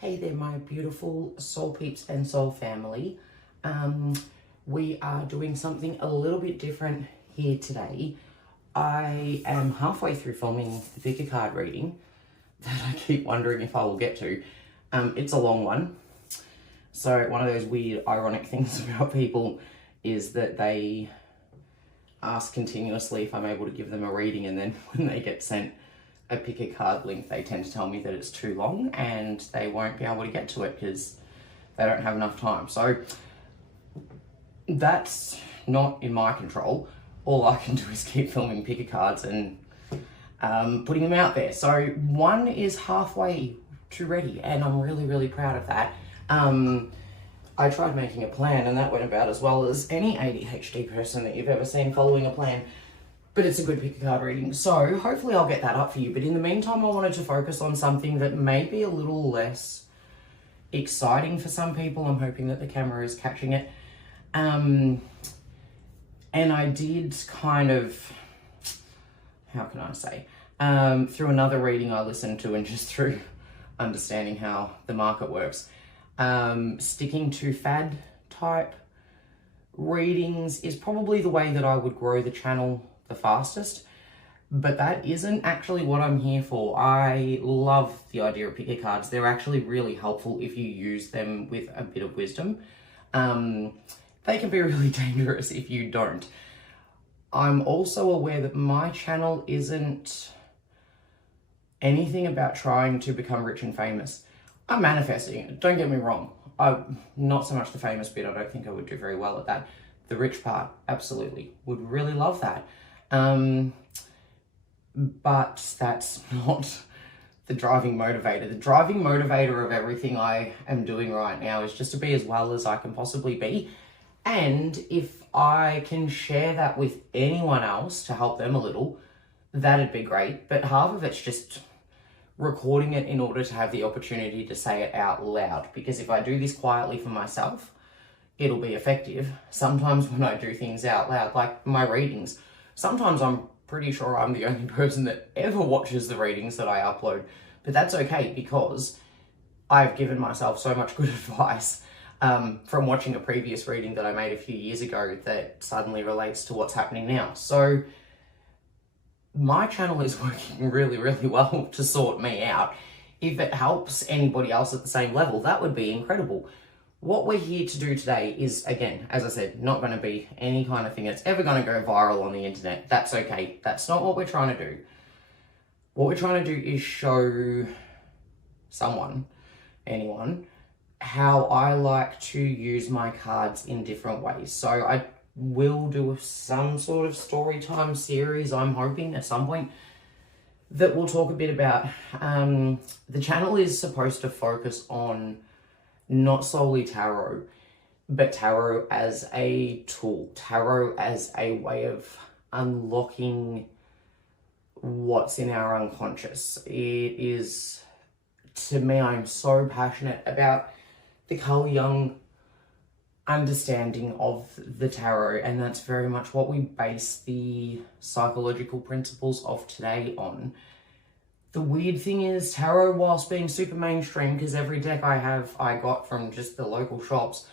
Hey there, my beautiful soul peeps and soul family. We are doing something a little bit different here today. I am halfway through filming the pick a card reading that I keep wondering if I will get to. It's a long one. So one of those weird, ironic things about people is that they ask continuously if I'm able to give them a reading, and then when they get sent a pick a card link, they tend to tell me that it's too long and they won't be able to get to it because they don't have enough time. So that's not in my control. All I can do is keep filming pick a cards and putting them out there. So one is halfway to ready and I'm really proud of that. I tried making a plan and that went about as well as any ADHD person that you've ever seen following a plan. But it's a good pick a card reading, so hopefully I'll get that up for you. But in the meantime, I wanted to focus on something that may be a little less exciting for some people. I'm hoping that the camera is catching it. And I did kind of, how can I say, through another reading I listened to and just through understanding how the market works, sticking to fad type readings is probably the way that I would grow the channel the fastest, but that isn't actually what I'm here for. I love the idea of pick a cards. They're actually really helpful if you use them with a bit of wisdom. They can be really dangerous if you don't. I'm also aware that my channel isn't anything about trying to become rich and famous. I'm manifesting it, don't get me wrong. Not so much the famous bit, I don't think I would do very well at that. The rich part, absolutely, would really love that. But that's not the driving motivator. The driving motivator of everything I am doing right now is just to be as well as I can possibly be. And if I can share that with anyone else to help them a little, that'd be great. But half of it's just recording it in order to have the opportunity to say it out loud. Because if I do this quietly for myself, it'll be effective. Sometimes when I do things out loud, like my readings, sometimes I'm pretty sure I'm the only person that ever watches the readings that I upload, but that's okay because I've given myself so much good advice from watching a previous reading that I made a few years ago that suddenly relates to what's happening now. So my channel is working really well to sort me out. If it helps anybody else at the same level, that would be incredible. What we're here to do today is, again, as I said, not going to be any kind of thing that's ever going to go viral on the internet. That's okay. That's not what we're trying to do. What we're trying to do is show someone, anyone, how I like to use my cards in different ways. So I will do some sort of story time series, I'm hoping, at some point, that we'll talk a bit about. The channel is supposed to focus on not solely tarot, but tarot as a tool, tarot as a way of unlocking what's in our unconscious. It is, to me, I'm so passionate about the Carl Jung understanding of the tarot, and that's very much what we base the psychological principles of today on. The weird thing is, tarot, whilst being super mainstream, because every deck I got from just the local shops,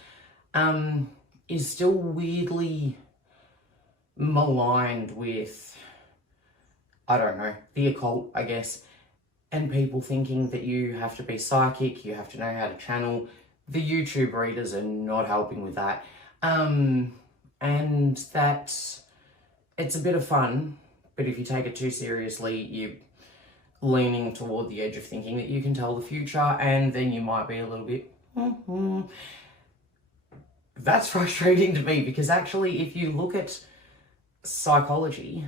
is still weirdly maligned with, I don't know, the occult, I guess, and people thinking that you have to be psychic, you have to know how to channel. The YouTube readers are not helping with that. And that it's a bit of fun, but if you take it too seriously, you leaning toward the edge of thinking that you can tell the future, and then you might be a little bit, That's frustrating to me, because actually if you look at psychology,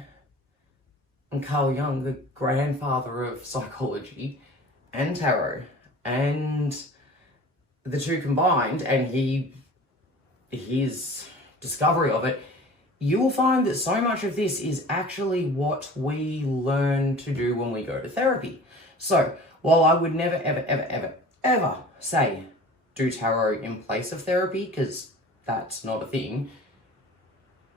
and Carl Jung, the grandfather of psychology, and tarot, and the two combined, and his discovery of it, you will find that so much of this is actually what we learn to do when we go to therapy. So while I would never, ever say do tarot in place of therapy, because that's not a thing.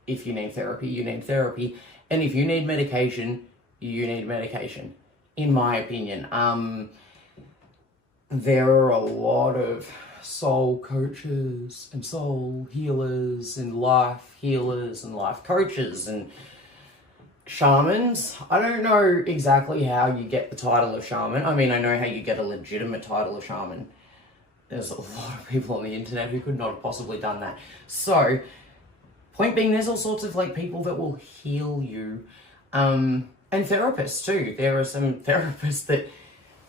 If you need therapy, you need therapy. And if you need medication, you need medication, in my opinion. there are a lot of soul coaches and soul healers and life healers and life coaches and shamans. I don't know exactly how you get the title of shaman. I mean, I know how you get a legitimate title of shaman. There's a lot of people on the internet who could not have possibly done that. So, point being, there's all sorts of like people that will heal you. And therapists too. There are some therapists that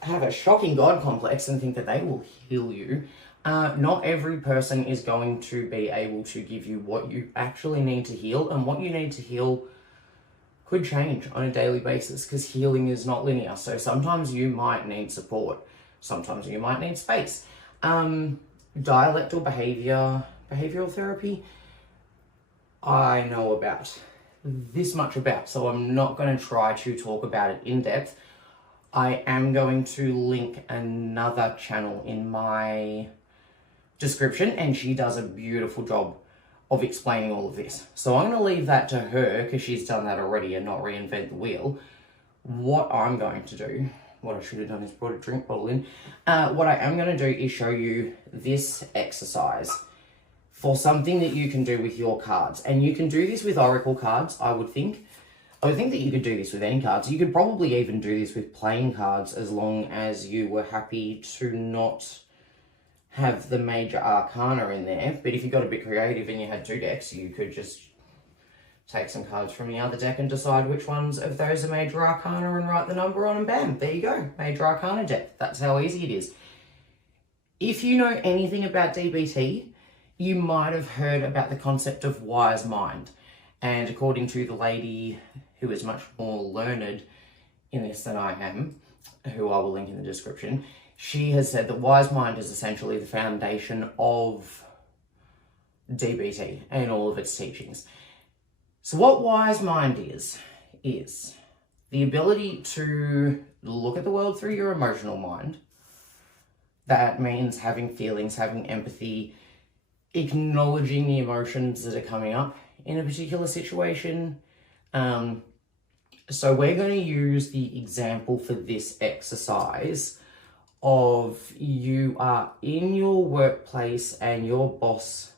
have a shocking God complex and think that they will heal you. Not every person is going to be able to give you what you actually need to heal, and what you need to heal could change on a daily basis because healing is not linear. So sometimes you might need support. Sometimes you might need space. Dialectical behavioural therapy, I know about this much about, so I'm not going to try to talk about it in depth. I am going to link another channel in my description, and she does a beautiful job of explaining all of this. So I'm going to leave that to her because she's done that already and not reinvent the wheel. What I'm going to do, what I should have done is brought a drink bottle in. What I am going to do is show you this exercise for something that you can do with your cards. And you can do this with oracle cards, I would think. I would think that you could do this with any cards. You could probably even do this with playing cards as long as you were happy to not have the major arcana in there. But if you got a bit creative and you had 2 decks, you could just take some cards from the other deck and decide which ones of those are major arcana and write the number on, and bam, there you go. Major arcana deck. That's how easy it is. If you know anything about DBT, you might have heard about the concept of wise mind. And according to the lady who is much more learned in this than I am, who I will link in the description, she has said that wise mind is essentially the foundation of DBT and all of its teachings. So what wise mind is the ability to look at the world through your emotional mind. That means having feelings, having empathy, acknowledging the emotions that are coming up in a particular situation. So we're going to use the example for this exercise of you are in your workplace and your boss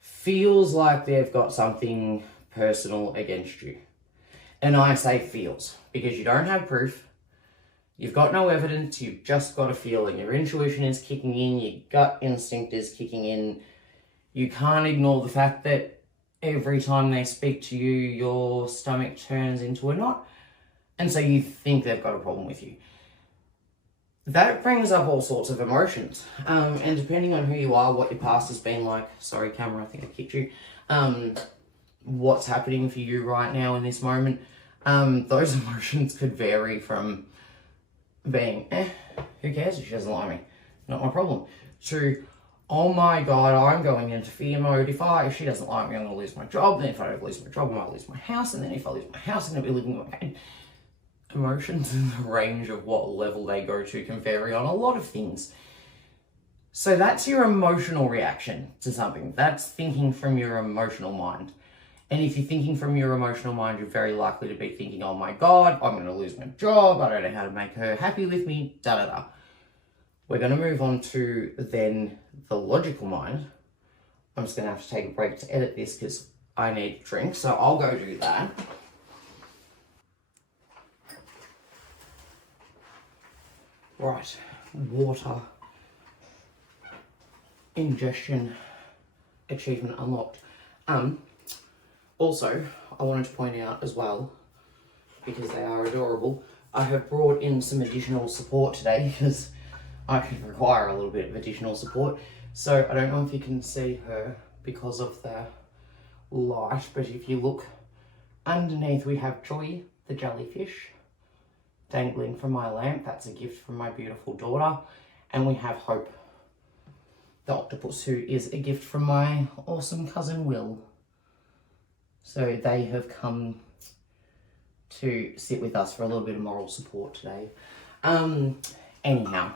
feels like they've got something personal against you. And I say feels because you don't have proof. You've got no evidence, you've just got a feeling. Your intuition is kicking in, your gut instinct is kicking in. You can't ignore the fact that every time they speak to you, your stomach turns into a knot. And so you think they've got a problem with you. That brings up all sorts of emotions. And depending on who you are, what your past has been like, sorry camera, I think I kicked you, what's happening for you right now in this moment, those emotions could vary from being, who cares if she doesn't like me? Not my problem. To, oh my God, I'm going into fear mode. If she doesn't like me, I'm going to lose my job. Then if I don't lose my job, I might lose my house. And then if I lose my house, I'm going to be living in my pain. Emotions and the range of what level they go to can vary on a lot of things. So that's your emotional reaction to something. That's thinking from your emotional mind. And if you're thinking from your emotional mind, you're very likely to be thinking, oh my God, I'm going to lose my job. I don't know how to make her happy with me, da-da-da. We're going to move on to then the logical mind. I'm just going to have to take a break to edit this because I need a drink. So I'll go do that. Right, water, ingestion, achievement unlocked. Also, I wanted to point out as well, because they are adorable, I have brought in some additional support today because I could require a little bit of additional support. So I don't know if you can see her because of the light, but if you look underneath, we have Joy, the jellyfish, dangling from my lamp. That's a gift from my beautiful daughter. And we have Hope, the octopus, who is a gift from my awesome cousin Will. So they have come to sit with us for a little bit of moral support today. Anyhow,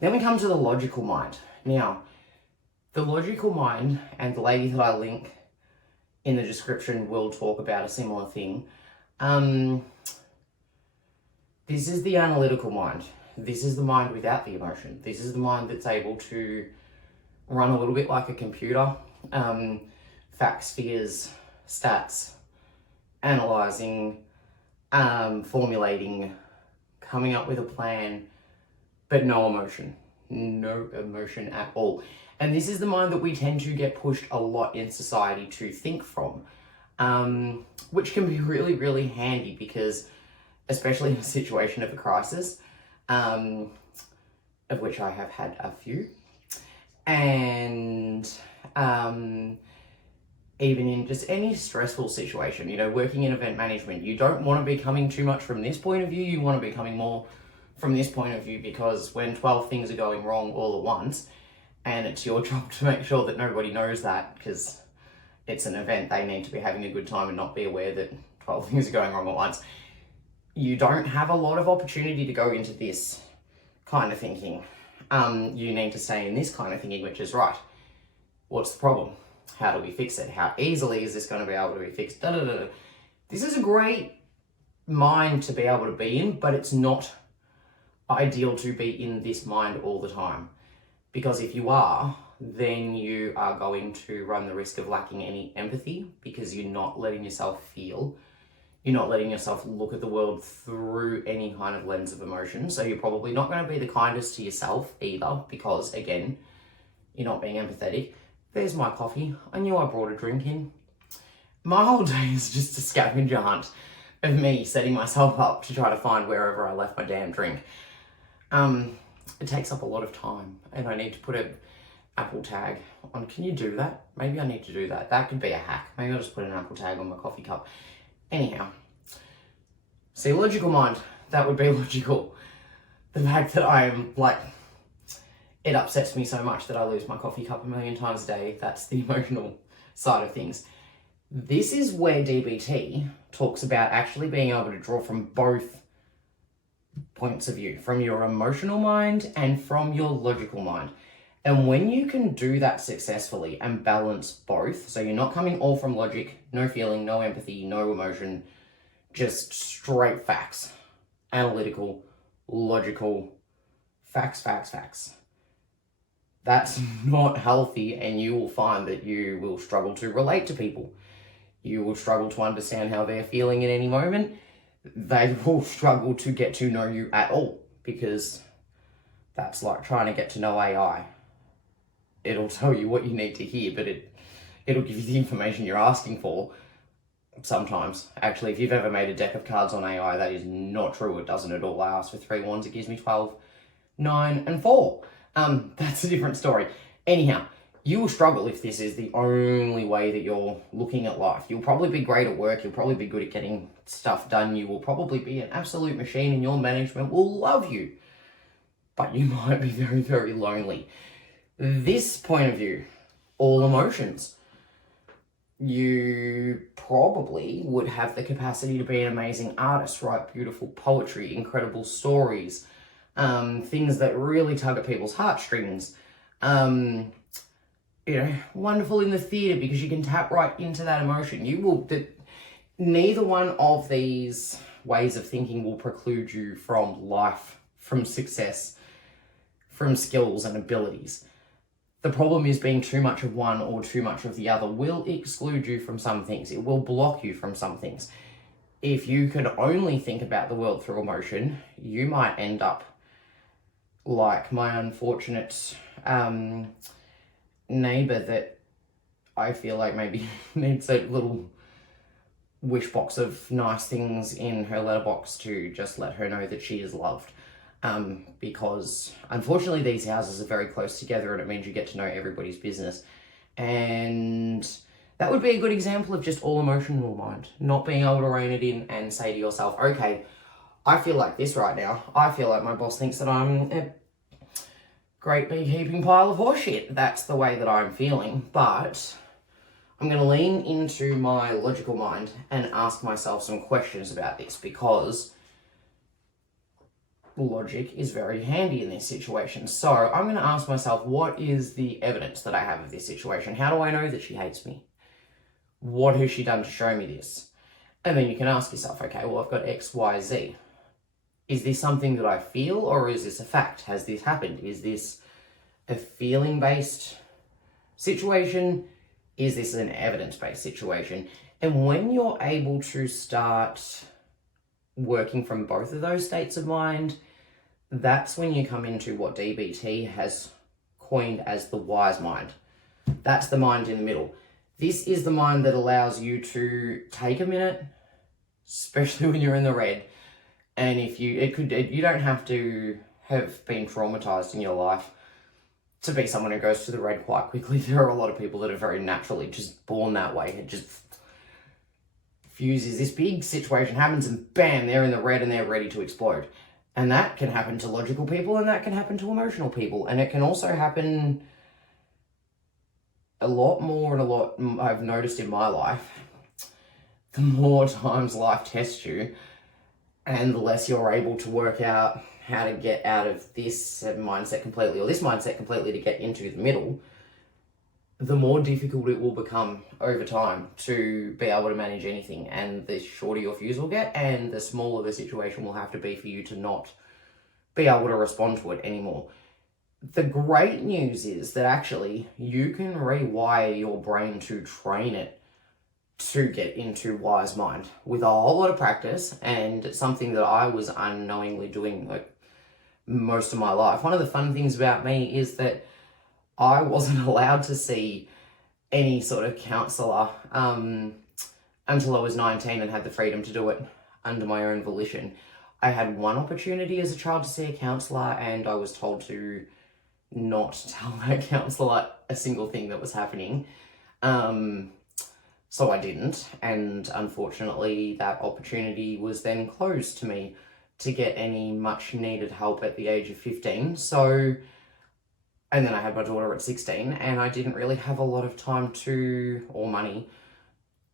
then we come to the logical mind. Now, the logical mind, and the lady that I link in the description will talk about a similar thing. This is the analytical mind. this is the mind without the emotion. This is the mind that's able to run a little bit like a computer. Facts, figures, stats, analysing, formulating, coming up with a plan, but no emotion. No emotion at all. And this is the mind that we tend to get pushed a lot in society to think from, which can be really, really handy because, especially in a situation of a crisis, of which I have had a few, and even in just any stressful situation, you know, working in event management, you don't want to be coming too much from this point of view, you want to be coming more from this point of view, because when 12 things are going wrong all at once, and it's your job to make sure that nobody knows that, because it's an event, they need to be having a good time and not be aware that 12 things are going wrong at once. You don't have a lot of opportunity to go into this kind of thinking. You need to stay in this kind of thinking, which is, right, what's the problem? How do we fix it? How easily is this going to be able to be fixed? Da, da, da, da. This is a great mind to be able to be in, but it's not ideal to be in this mind all the time. Because if you are, then you are going to run the risk of lacking any empathy, because you're not letting yourself feel. You're not letting yourself look at the world through any kind of lens of emotion. So you're probably not going to be the kindest to yourself either, because again, you're not being empathetic. There's my coffee. I knew I brought a drink in. My whole day is just a scavenger hunt of me setting myself up to try to find wherever I left my damn drink. It takes up a lot of time, and I need to put an Apple tag on. Can you do that? Maybe I need to do that. That could be a hack. Maybe I'll just put an Apple tag on my coffee cup. Anyhow, see, logical mind, that would be logical. The fact that I am like, it upsets me so much that I lose my coffee cup a million times a day. That's the emotional side of things. This is where DBT talks about actually being able to draw from both points of view, from your emotional mind and from your logical mind. And when you can do that successfully and balance both, so you're not coming all from logic, no feeling, no empathy, no emotion, just straight facts, analytical, logical, facts. That's not healthy, and you will find that you will struggle to relate to people. You will struggle to understand how they're feeling in any moment. They will struggle to get to know you at all, because that's like trying to get to know AI. It'll tell you what you need to hear, but it'll give you the information you're asking for sometimes. Actually, if you've ever made a deck of cards on AI, that is not true. It doesn't at all. I ask for 3 wands, it gives me 12, 9, and 4. That's a different story. Anyhow, you will struggle if this is the only way that you're looking at life. You'll probably be great at work. You'll probably be good at getting stuff done. You will probably be an absolute machine, and your management will love you. But you might be very, very lonely. This point of view, all emotions. You probably would have the capacity to be an amazing artist, write beautiful poetry, incredible stories, things that really tug at people's heartstrings. Wonderful in the theatre, because you can tap right into that emotion. Neither one of these ways of thinking will preclude you from life, from success, from skills and abilities. The problem is being too much of one or too much of the other will exclude you from some things. It will block you from some things. If you could only think about the world through emotion, you might end up like my unfortunate neighbour that I feel like maybe needs a little wish box of nice things in her letterbox to just let her know that she is loved. Because unfortunately these houses are very close together, and it means you get to know everybody's business. And that would be a good example of just all emotional mind, not being able to rein it in and say to yourself, okay, I feel like this right now. I feel like my boss thinks that I'm a great beekeeping pile of horseshit. That's the way that I'm feeling, but I'm going to lean into my logical mind and ask myself some questions about this, because logic is very handy in this situation. So I'm going to ask myself, what is the evidence that I have of this situation? How do I know that she hates me? What has she done to show me this? And then you can ask yourself, okay, well, I've got X, Y, Z. Is this something that I feel, or is this a fact? Has this happened? Is this a feeling-based situation? Is this an evidence-based situation? And when you're able to start working from both of those states of mind, that's when you come into what DBT has coined as the wise mind. That's the mind in the middle. This is the mind that allows you to take a minute, especially when you're in the red. And if you don't have to have been traumatized in your life to be someone who goes to the red quite quickly. There are a lot of people that are very naturally just born that way. It just fuses. This big situation happens and bam, they're in the red and they're ready to explode. And that can happen to logical people, and that can happen to emotional people. And it can also happen a lot more, and a lot I've noticed in my life, the more times life tests you and the less you're able to work out how to get out of this mindset completely, or this mindset completely, to get into the middle, the more difficult it will become over time to be able to manage anything. And the shorter your fuse will get, and the smaller the situation will have to be for you to not be able to respond to it anymore. The great news is that actually you can rewire your brain to train it to get into wise mind with a whole lot of practice, and something that I was unknowingly doing like most of my life. One of the fun things about me is that I wasn't allowed to see any sort of counsellor until I was 19 and had the freedom to do it under my own volition. I had one opportunity as a child to see a counsellor, and I was told to not tell that counsellor a single thing that was happening. So I didn't, and unfortunately that opportunity was then closed to me to get any much needed help at the age of 15. So, and then I had my daughter at 16, and I didn't really have a lot of time or money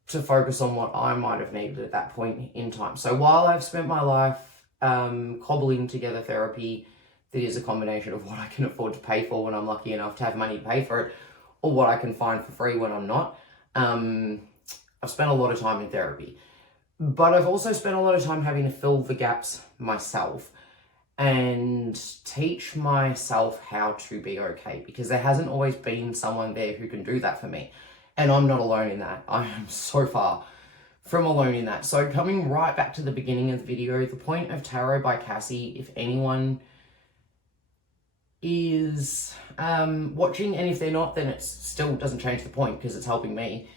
to focus on what I might have needed at that point in time. So while I've spent my life cobbling together therapy that is a combination of what I can afford to pay for when I'm lucky enough to have money to pay for it, or what I can find for free when I'm not, I've spent a lot of time in therapy. But I've also spent a lot of time having to fill the gaps myself and teach myself how to be okay, because there hasn't always been someone there who can do that for me. And I'm not alone in that. I am so far from alone in that. So coming right back to the beginning of the video, the point of Tarot by Cassie, if anyone is watching, and if they're not, then it still doesn't change the point because it's helping me,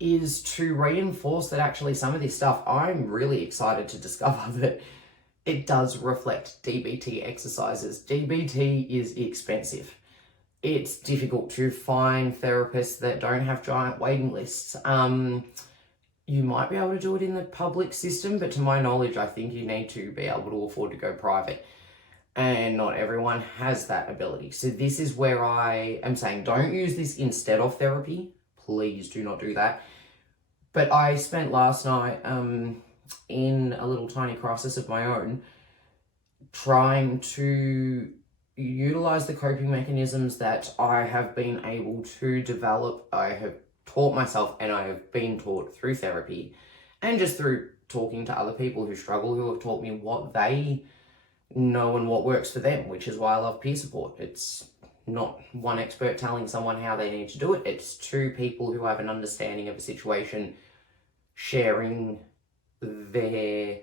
is to reinforce that actually some of this stuff I'm really excited to discover that it does reflect DBT exercises. DBT is expensive. It's difficult to find therapists that don't have giant waiting lists. You might be able to do it in the public system, but to my knowledge, I think you need to be able to afford to go private. And not everyone has that ability. So this is where I am saying, don't use this instead of therapy. Please do not do that. But I spent last night in a little tiny crisis of my own, trying to utilize the coping mechanisms that I have been able to develop. I have taught myself, and I have been taught through therapy and just through talking to other people who struggle, who have taught me what they know and what works for them, which is why I love peer support. It's not one expert telling someone how they need to do it. It's two people who have an understanding of a situation sharing their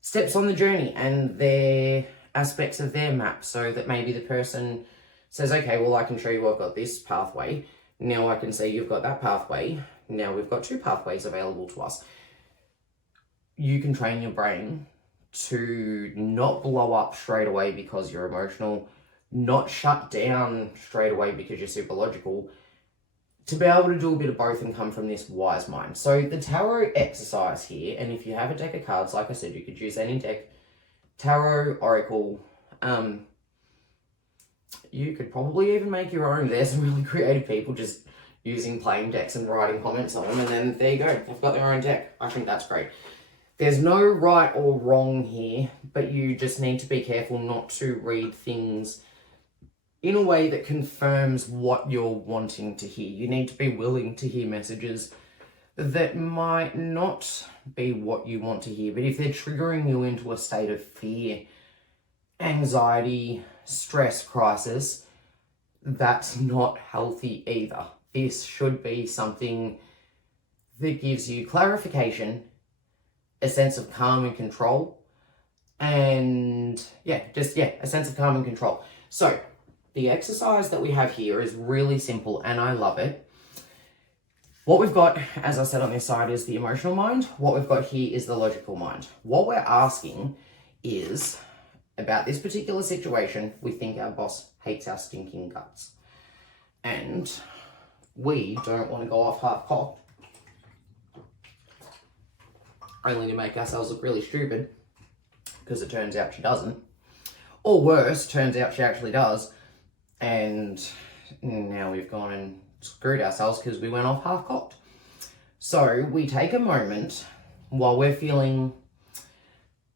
steps on the journey and their aspects of their map, so that maybe the person says, okay, well, I can show you I've got this pathway. Now I can see you've got that pathway. Now we've got two pathways available to us. You can train your brain to not blow up straight away because you're emotional, not shut down straight away because you're super logical, to be able to do a bit of both and come from this wise mind. So the tarot exercise here, and if you have a deck of cards, like I said, you could use any deck, tarot, oracle, you could probably even make your own. There's some really creative people just using plain decks and writing comments on them, and then there you go, they've got their own deck. I think that's great. There's no right or wrong here, but you just need to be careful not to read things in a way that confirms what you're wanting to hear. You need to be willing to hear messages that might not be what you want to hear, but if they're triggering you into a state of fear, anxiety, stress, crisis, that's not healthy either. This should be something that gives you clarification, a sense of calm and control, and a sense of calm and control. So the exercise that we have here is really simple and I love it. What we've got, as I said on this side, is the emotional mind. What we've got here is the logical mind. What we're asking is, about this particular situation, we think our boss hates our stinking guts. And we don't want to go off half-cocked, only to make ourselves look really stupid, because it turns out she doesn't. Or worse, turns out she actually does. And now we've gone and screwed ourselves because we went off half-cocked. So we take a moment while we're feeling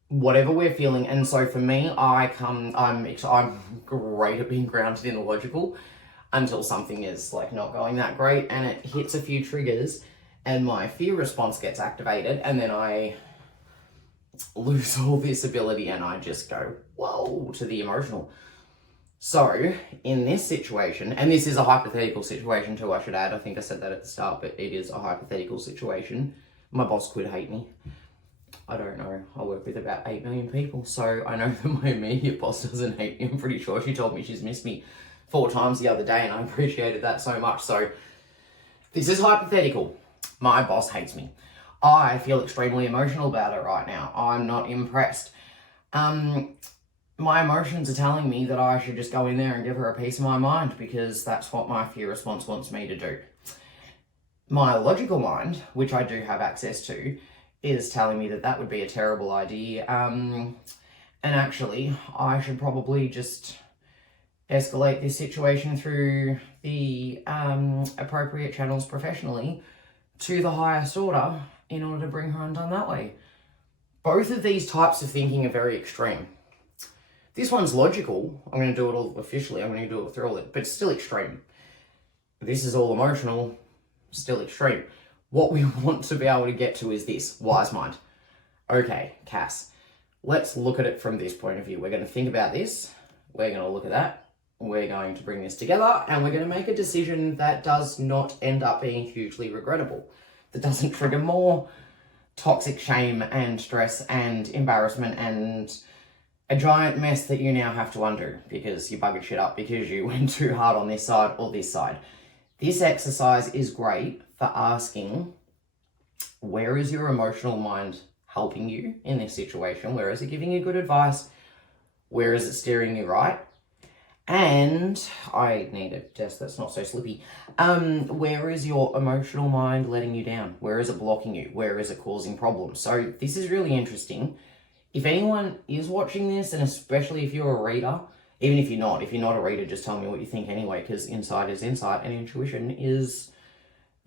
whatever we're feeling. And so for me, I'm great at being grounded in the logical until something is like not going that great and it hits a few triggers and my fear response gets activated, and then I lose all this ability and I just go, whoa, to the emotional. So in this situation, and this is a hypothetical situation too, I should add, I think I said that at the start, but it is a hypothetical situation. My boss could hate me. I don't know. I work with about 8 million people, so I know that my immediate boss doesn't hate me. I'm pretty sure she told me she's missed me 4 times the other day, and I appreciated that so much. So this is hypothetical. My boss hates me. I feel extremely emotional about it right now. I'm not impressed. My emotions are telling me that I should just go in there and give her a piece of my mind because that's what my fear response wants me to do. My logical mind, which I do have access to, is telling me that that would be a terrible idea. And actually, I should probably just escalate this situation through the appropriate channels professionally to the highest order in order to bring her undone that way. Both of these types of thinking are very extreme. This one's logical. I'm going to do it all officially. I'm going to do it through all it, but it's still extreme. This is all emotional, still extreme. What we want to be able to get to is this, wise mind. Okay, Cass, let's look at it from this point of view. We're going to think about this. We're going to look at that. We're going to bring this together and we're going to make a decision that does not end up being hugely regrettable. That doesn't trigger more toxic shame and stress and embarrassment and a giant mess that you now have to undo because you buggered shit up because you went too hard on this side or this side. This exercise is great for asking, where is your emotional mind helping you in this situation? Where is it giving you good advice? Where is it steering you right? And I need a desk that's not so slippy. Where is your emotional mind letting you down? Where is it blocking you? Where is it causing problems? So this is really interesting. If anyone is watching this, and especially if you're a reader, even if you're not a reader, just tell me what you think anyway, because insight is insight and intuition is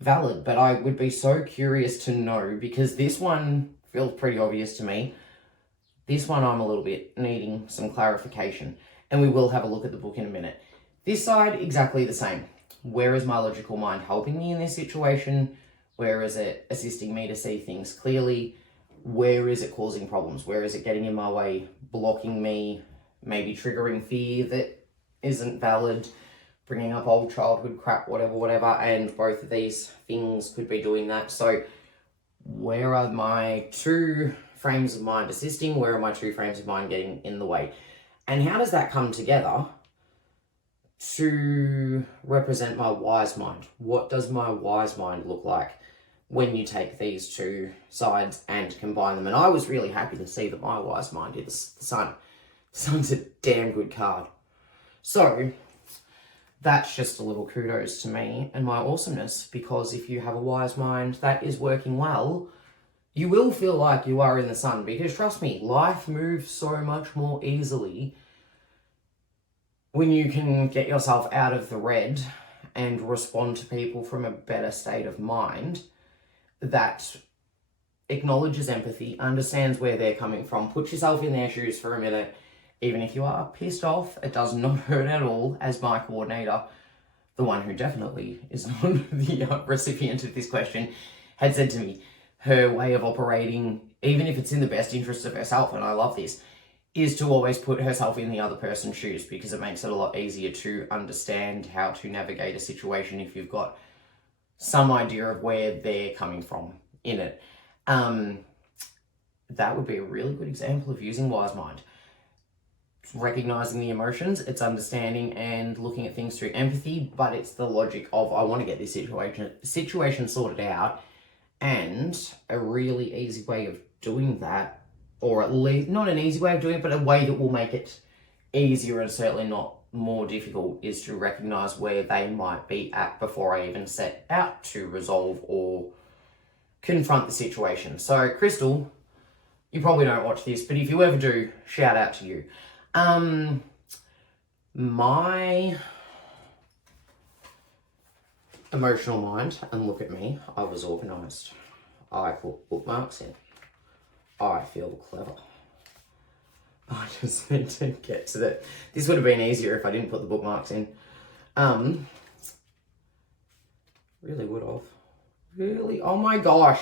valid. But I would be so curious to know, because this one feels pretty obvious to me. This one I'm a little bit needing some clarification, and we will have a look at the book in a minute. This side, exactly the same. Where is my logical mind helping me in this situation? Where is it assisting me to see things clearly? Where is it causing problems? Where is it getting in my way, blocking me, maybe triggering fear that isn't valid, bringing up old childhood crap, whatever, and both of these things could be doing that. So where are my 2 frames of mind assisting? Where are my 2 frames of mind getting in the way? And how does that come together to represent my wise mind? What does my wise mind look like when you take these 2 sides and combine them? And I was really happy to see that my wise mind is the sun. The sun's a damn good card. So that's just a little kudos to me and my awesomeness, because if you have a wise mind that is working well, you will feel like you are in the sun, because trust me, life moves so much more easily when you can get yourself out of the red and respond to people from a better state of mind that acknowledges empathy, understands where they're coming from, puts yourself in their shoes for a minute. Even if you are pissed off, it does not hurt at all, as my coordinator, the one who definitely is not the recipient of this question, had said to me, her way of operating, even if it's in the best interest of herself, and I love this, is to always put herself in the other person's shoes, because it makes it a lot easier to understand how to navigate a situation if you've got some idea of where they're coming from in it. That would be a really good example of using wise mind. It's recognizing the emotions, it's understanding and looking at things through empathy, but it's the logic of, I want to get this situation sorted out, and a really easy way of doing that, or at least not an easy way of doing it, but a way that will make it easier and certainly not more difficult, is to recognize where they might be at before I even set out to resolve or confront the situation. So Crystal, you probably don't watch this, but if you ever do, shout out to you. My emotional mind, and look at me, I was organised. I put bookmarks in. I feel clever. I just need to get to that. This would have been easier if I didn't put the bookmarks in. Really would have. Really? Oh my gosh.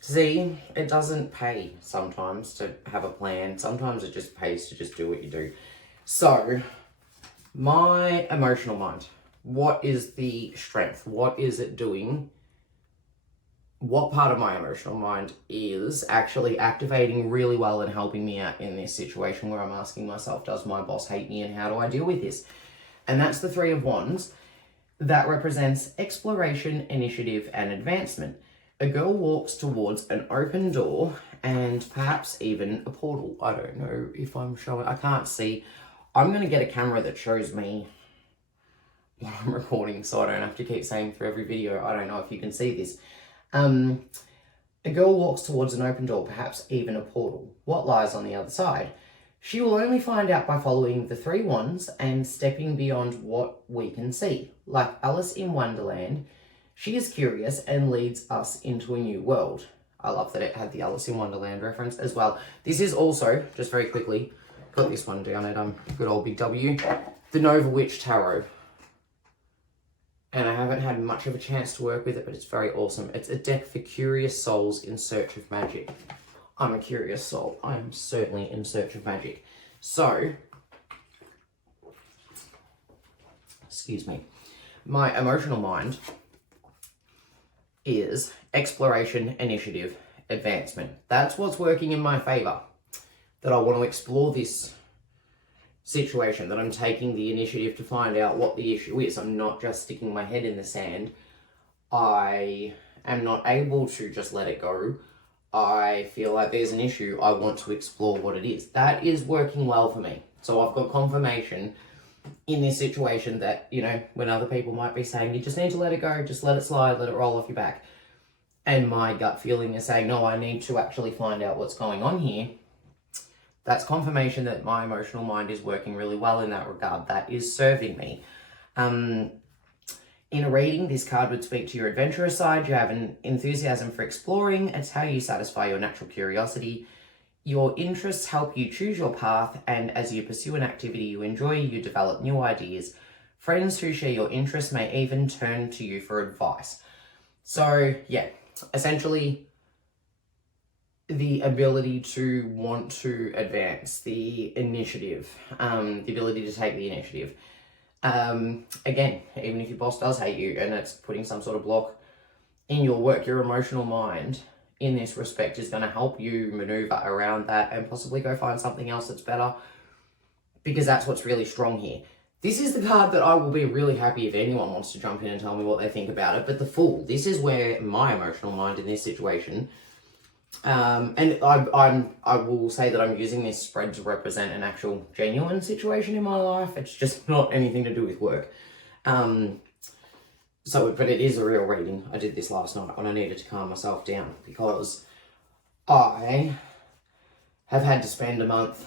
See, it doesn't pay sometimes to have a plan. Sometimes it just pays to just do what you do. So, my emotional mind. What is the strength? What is it doing? What part of my emotional mind is actually activating really well and helping me out in this situation where I'm asking myself, does my boss hate me and how do I deal with this? And that's the Three of Wands. That represents exploration, initiative, and advancement. A girl walks towards an open door and perhaps even a portal. I don't know if I'm showing, I can't see. I'm going to get a camera that shows me what I'm recording so I don't have to keep saying through every video. I don't know if you can see this. A girl walks towards an open door, perhaps even a portal. What lies on the other side? She will only find out by following the Three Wands and stepping beyond what we can see. Like Alice in Wonderland, she is curious and leads us into a new world. I love that it had the Alice in Wonderland reference as well. This is also, just very quickly, got this one down at good old Big W, the Nova Witch Tarot. And I haven't had much of a chance to work with it, but it's very awesome. It's a deck for curious souls in search of magic. I'm a curious soul. I am certainly in search of magic. So, excuse me, my emotional mind is exploration, initiative, advancement. That's what's working in my favor. That I want to explore this situation, that I'm taking the initiative to find out what the issue is. I'm not just sticking my head in the sand. I am not able to just let it go. I feel like there's an issue. I want to explore what it is. That is working well for me. So I've got confirmation in this situation that, you know, when other people might be saying, you just need to let it go, just let it slide, let it roll off your back. And my gut feeling is saying, no, I need to actually find out what's going on here. That's confirmation that my emotional mind is working really well in that regard. That is serving me. In a reading, this card would speak to your adventurous side. You have an enthusiasm for exploring. It's how you satisfy your natural curiosity. Your interests help you choose your path, and as you pursue an activity you enjoy, you develop new ideas. Friends who share your interests may even turn to you for advice. So, yeah, essentially, the ability to want to advance, the initiative, the ability to take the initiative. Again, even if your boss does hate you and it's putting some sort of block in your work, your emotional mind in this respect is going to help you maneuver around that and possibly go find something else that's better, because that's what's really strong here. This is the card that I will be really happy if anyone wants to jump in and tell me what they think about it. But the Fool, this is where my emotional mind in this situation, and I will say that I'm using this spread to represent an actual genuine situation in my life. It's just not anything to do with work. But it is a real reading. I did this last night when I needed to calm myself down, because I have had to spend a month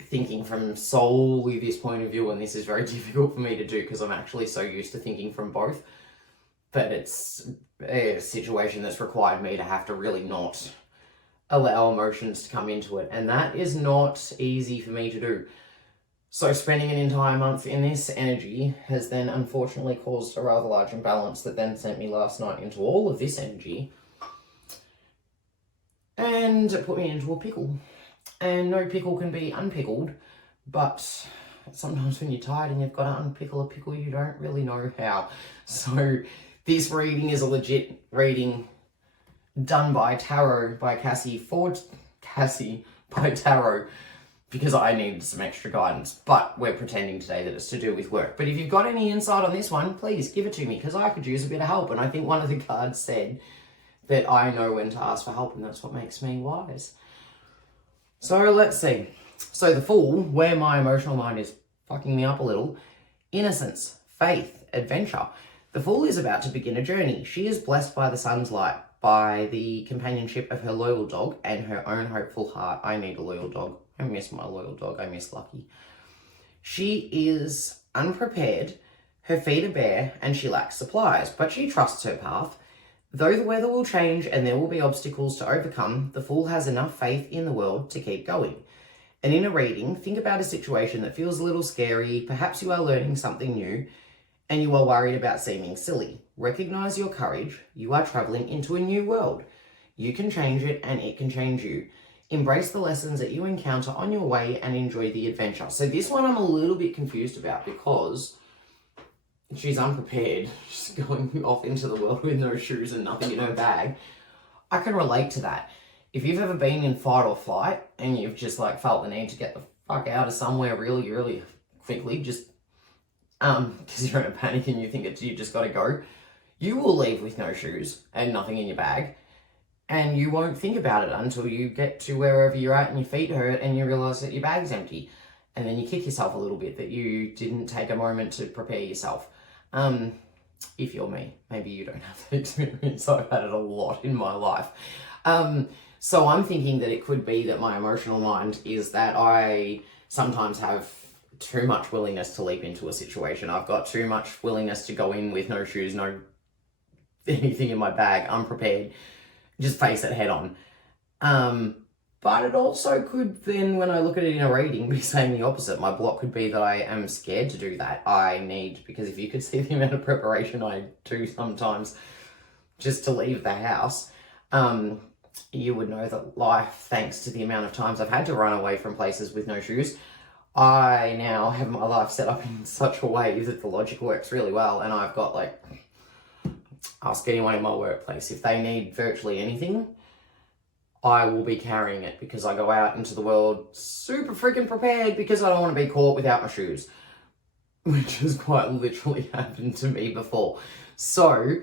thinking from solely this point of view, and this is very difficult for me to do because I'm actually so used to thinking from both. But it's a situation that's required me to have to really not allow emotions to come into it, and that is not easy for me to do. So spending an entire month in this energy has then unfortunately caused a rather large imbalance that then sent me last night into all of this energy. And it put me into a pickle. And no pickle can be unpickled, but sometimes when you're tired and you've got to unpickle a pickle, you don't really know how. So this reading is a legit reading done by Tarot, by Cassie by Tarot, because I needed some extra guidance. But we're pretending today that it's to do with work. But if you've got any insight on this one, please give it to me, because I could use a bit of help. And I think one of the cards said that I know when to ask for help, and that's what makes me wise. So let's see. So the Fool, where my emotional mind is fucking me up a little. Innocence, faith, adventure. The Fool is about to begin a journey. She is blessed by the sun's light, by the companionship of her loyal dog and her own hopeful heart. I need a loyal dog. I miss my loyal dog. I miss Lucky. She is unprepared. Her feet are bare and she lacks supplies, but she trusts her path. Though the weather will change and there will be obstacles to overcome, the Fool has enough faith in the world to keep going. And in a reading, think about a situation that feels a little scary. Perhaps you are learning something new and you are worried about seeming silly. Recognize your courage. You are traveling into a new world. You can change it and it can change you. Embrace the lessons that you encounter on your way and enjoy the adventure. So this one I'm a little bit confused about, because she's unprepared. She's going off into the world with no shoes and nothing in her bag. I can relate to that. If you've ever been in fight or flight and you've just like felt the need to get the fuck out of somewhere really, really quickly, just because you're in a panic and you think you just got to go, you will leave with no shoes and nothing in your bag. And you won't think about it until you get to wherever you're at and your feet hurt and you realise that your bag's empty. And then you kick yourself a little bit that you didn't take a moment to prepare yourself. If you're me, maybe you don't have that experience. I've had it a lot in my life. So I'm thinking that it could be that my emotional mind is that I sometimes have too much willingness to leap into a situation. I've got too much willingness to go in with no shoes, no anything in my bag, unprepared, just face it head on. But it also could then, when I look at it in a reading, be saying the opposite. My block could be that I am scared to do that. Because if you could see the amount of preparation I do sometimes just to leave the house, you would know that life, thanks to the amount of times I've had to run away from places with no shoes, I now have my life set up in such a way that the logic works really well. And I've got like, ask anyone in my workplace, if they need virtually anything, I will be carrying it, because I go out into the world super freaking prepared, because I don't want to be caught without my shoes, which has quite literally happened to me before. So,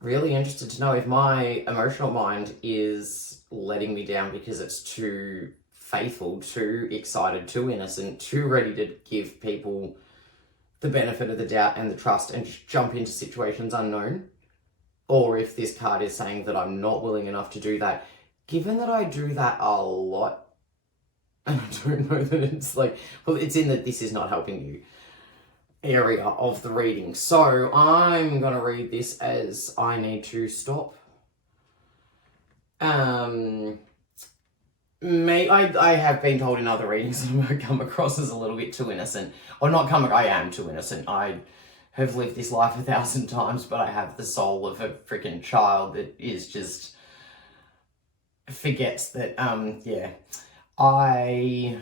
really interested to know if my emotional mind is letting me down because it's too faithful, too excited, too innocent, too ready to give people the benefit of the doubt and the trust and just jump into situations unknown. Or if this card is saying that I'm not willing enough to do that, given that I do that a lot, and I don't know that it's like, well, it's in that this is not helping you area of the reading. So I'm going to read this as I need to stop. I have been told in other readings that I'm going to come across as a little bit too innocent. Or I am too innocent. I have lived this life 1,000 times, but I have the soul of a freaking child that is just forgets that, I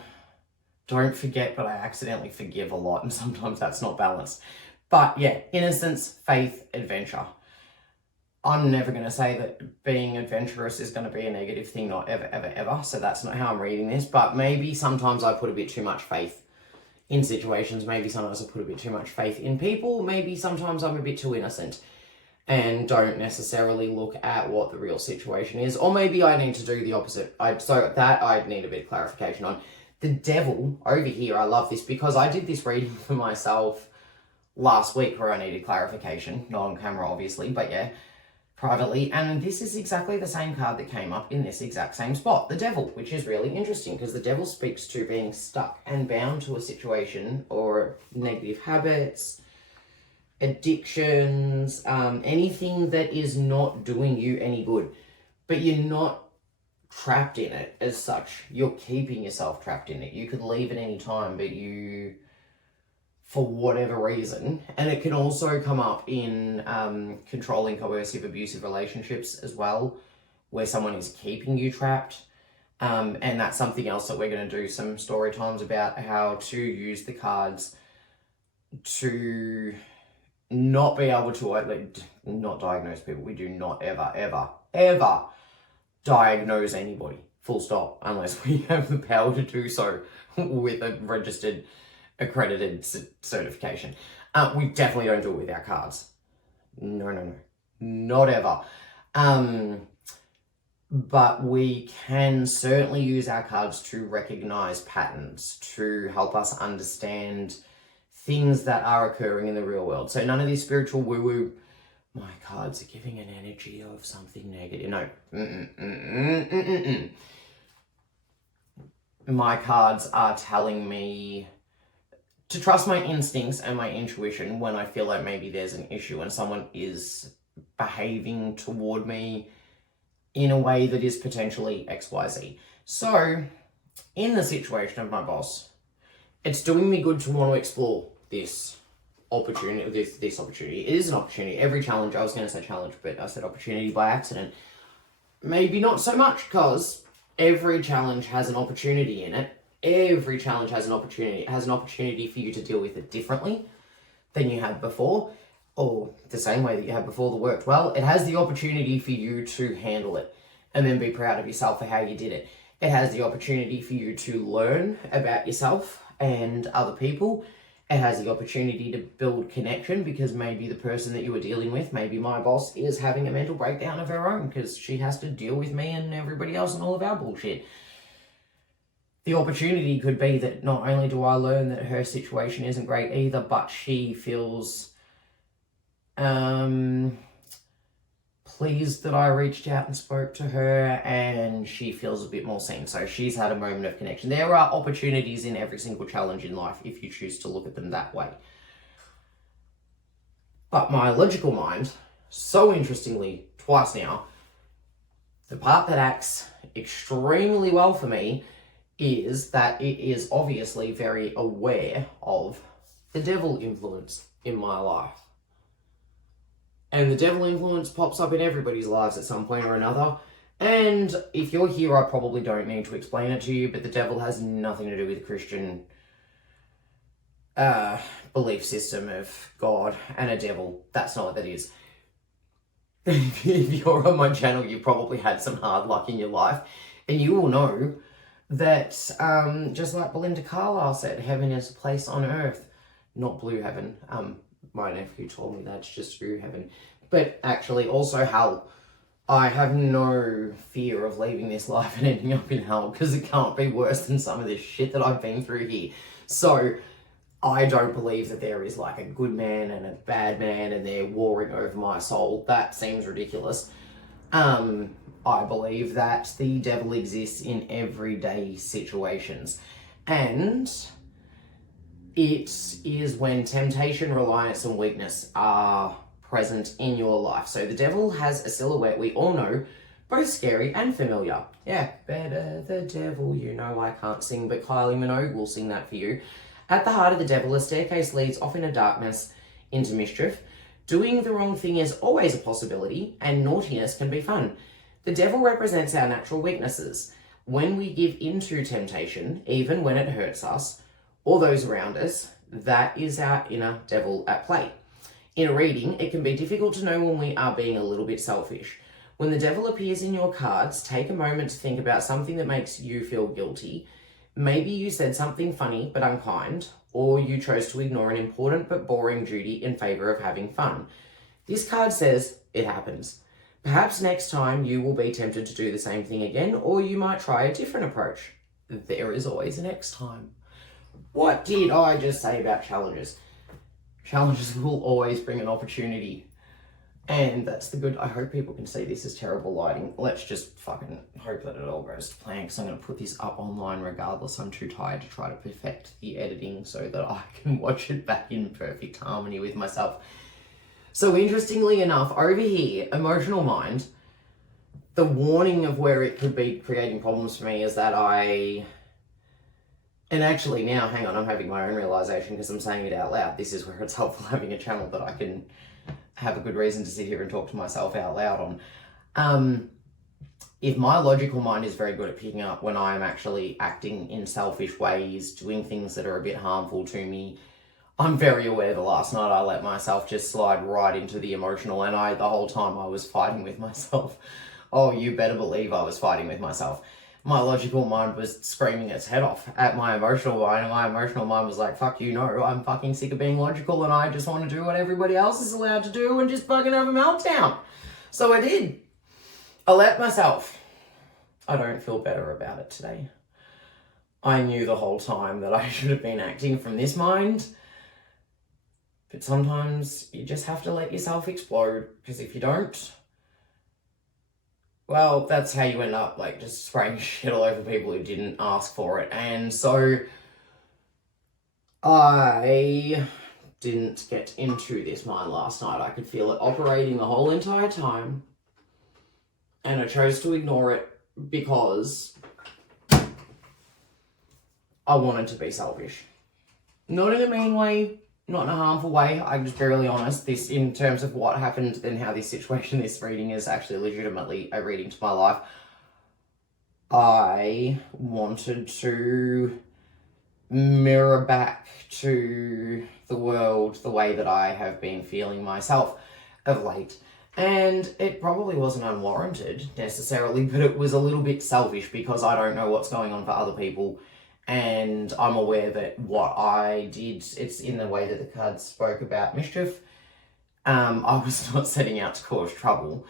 don't forget, but I accidentally forgive a lot, and sometimes that's not balanced. But yeah, innocence, faith, adventure. I'm never going to say that being adventurous is going to be a negative thing, not ever, ever, ever. So that's not how I'm reading this. But maybe sometimes I put a bit too much faith in situations. Maybe sometimes I put a bit too much faith in people. Maybe sometimes I'm a bit too innocent and don't necessarily look at what the real situation is. Or maybe I need to do the opposite. So that I'd need a bit of clarification on. The devil over here, I love this because I did this reading for myself last week where I needed clarification. Not on camera, obviously, but yeah, privately. And this is exactly the same card that came up in this exact same spot, the devil, which is really interesting because the devil speaks to being stuck and bound to a situation or negative habits, addictions, anything that is not doing you any good. But you're not trapped in it as such. You're keeping yourself trapped in it. You could leave at any time, but you, for whatever reason, and it can also come up in controlling, coercive, abusive relationships as well, where someone is keeping you trapped. And that's something else that we're going to do some story times about, how to use the cards to not be able to, like, not diagnose people. We do not ever diagnose anybody, full stop, unless we have the power to do so with a registered, accredited certification. We definitely don't do it with our cards. No, not ever. But we can certainly use our cards to recognize patterns, to help us understand things that are occurring in the real world. So none of this spiritual woo-woo, my cards are giving an energy of something negative. No. My cards are telling me to trust my instincts and my intuition when I feel like maybe there's an issue and someone is behaving toward me in a way that is potentially XYZ. So, in the situation of my boss, it's doing me good to want to explore this opportunity. This opportunity. It is an opportunity. Every challenge, I was going to say challenge, but I said opportunity by accident. Maybe not so much, because every challenge has an opportunity in it. Every challenge has an opportunity. It has an opportunity for you to deal with it differently than you had before, or the same way that you had before that worked well. It has the opportunity for you to handle it and then be proud of yourself for how you did it. It has the opportunity for you to learn about yourself and other people. It has the opportunity to build connection, because maybe the person that you were dealing with, maybe my boss, is having a mental breakdown of her own because she has to deal with me and everybody else and all of our bullshit. The opportunity could be that not only do I learn that her situation isn't great either, but she feels pleased that I reached out and spoke to her, and she feels a bit more seen. So she's had a moment of connection. There are opportunities in every single challenge in life if you choose to look at them that way. But my logical mind, so interestingly, twice now, the part that acts extremely well for me is that it is obviously very aware of the devil influence in my life. And the devil influence pops up in everybody's lives at some point or another. And if you're here, I probably don't need to explain it to you, but the devil has nothing to do with the Christian belief system of God and a devil. That's not what that is. If you're on my channel, you've probably had some hard luck in your life, and you will know that, just like Belinda Carlisle said, heaven is a place on earth, not blue heaven. My nephew told me that's just true heaven. But actually also hell. I have no fear of leaving this life and ending up in hell, because it can't be worse than some of this shit that I've been through here. So I don't believe that there is like a good man and a bad man and they're warring over my soul. That seems ridiculous. I believe that the devil exists in everyday situations. And it is when temptation, reliance, and weakness are present in your life. So the devil has a silhouette we all know, both scary and familiar. Yeah, better the devil, you know I can't sing, but Kylie Minogue will sing that for you. At the heart of the devil, a staircase leads off into darkness, into mischief. Doing the wrong thing is always a possibility, and naughtiness can be fun. The devil represents our natural weaknesses. When we give into temptation, even when it hurts us, or those around us, that is our inner devil at play. In a reading, it can be difficult to know when we are being a little bit selfish. When the devil appears in your cards, take a moment to think about something that makes you feel guilty. Maybe you said something funny but unkind, or you chose to ignore an important but boring duty in favour of having fun. This card says it happens. Perhaps next time you will be tempted to do the same thing again, or you might try a different approach. There is always a next time. What did I just say about challenges? Challenges will always bring an opportunity. And that's the good. I hope people can see this as terrible lighting. Let's just fucking hope that it all goes to plan, because I'm going to put this up online regardless. I'm too tired to try to perfect the editing so that I can watch it back in perfect harmony with myself. So interestingly enough, over here, emotional mind, the warning of where it could be creating problems for me is that and actually now, hang on, I'm having my own realization because I'm saying it out loud. This is where it's helpful having a channel that I can have a good reason to sit here and talk to myself out loud on. If my logical mind is very good at picking up when I'm actually acting in selfish ways, doing things that are a bit harmful to me, I'm very aware that last night I let myself just slide right into the emotional, and the whole time I was fighting with myself. Oh, you better believe I was fighting with myself. My logical mind was screaming its head off at my emotional mind, and my emotional mind was like, fuck you, no, I'm fucking sick of being logical and I just want to do what everybody else is allowed to do and just fucking have a meltdown. So I did. I let myself. I don't feel better about it today. I knew the whole time that I should have been acting from this mind, but sometimes you just have to let yourself explode, because if you don't, well, that's how you end up, like, just spraying shit all over people who didn't ask for it. And so I didn't get into this mind last night. I could feel it operating the whole entire time, and I chose to ignore it because I wanted to be selfish. Not in a mean way, not in a harmful way. I'm just barely honest. This, in terms of what happened and how this situation, this reading is actually legitimately a reading to my life. I wanted to mirror back to the world the way that I have been feeling myself of late. And it probably wasn't unwarranted necessarily, but it was a little bit selfish because I don't know what's going on for other people. And I'm aware that what I did, it's in the way that the cards spoke about mischief. I was not setting out to cause trouble,